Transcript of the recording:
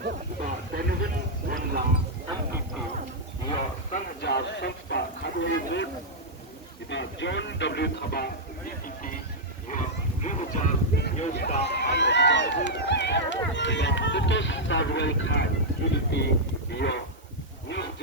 Donovan Wanlam MPP या संचार संस्था खादुए John W. Thaba DPP या 2000 news Titus Sarwal Khan DPP या न्यूज़